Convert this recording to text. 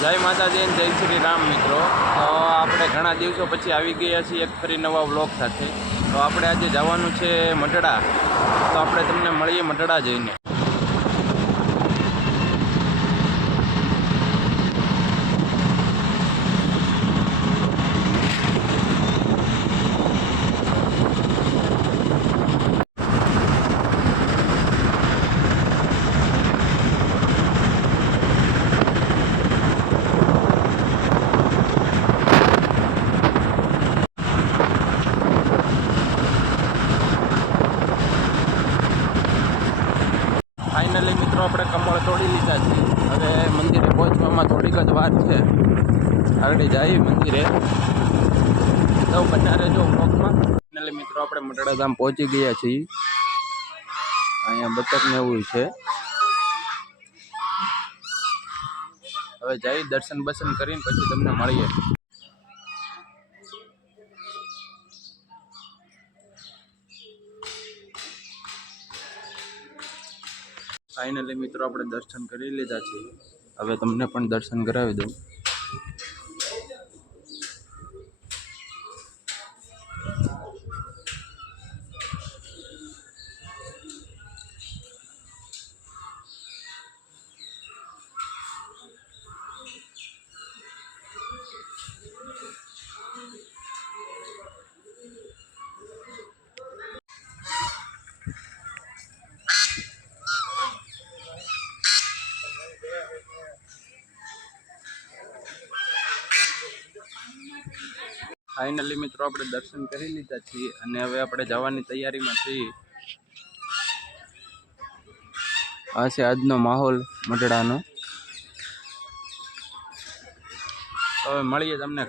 જય માતાજી જય શ્રી રામ મિત્રો. તો આપણે ઘણા દિવસો પછી આવી ગયા છીએ એક ફરી નવા વ્લોગ સાથે. તો આપણે આજે જવાનું છે મઢડા તો આપણે તમને મળીએ મઢડા જઈને ફાઇનલી મિત્રો, આપણે કમળ તોડી લીધા છે. હવે મંદિરે પહોંચવામાં થોડીક જ વાર છે. આગળ જાય મંદિરે. સૌ બના રહેજો બ્લોકમાં ફાઇનલી મિત્રો, આપણે મટડા ધામ પહોંચી ગયા છીએ. અહીંયા બતક ને એવું છે. હવે જઈ દર્શન બર્શન કરીને પછી તમને મળીએ. ફાઇનલી મિત્રો આપણે દર્શન કરી લીધા છે હવે તમને પણ દર્શન કરાવી દઉં. ફાઇનલી મિત્રો આપણે દર્શન કરી લીધા છીએ અને હવે આપણે જવાની તૈયારીમાં છીએ આ છે આજનો માહોલ મઢડાનો હવે મળીએ તમને.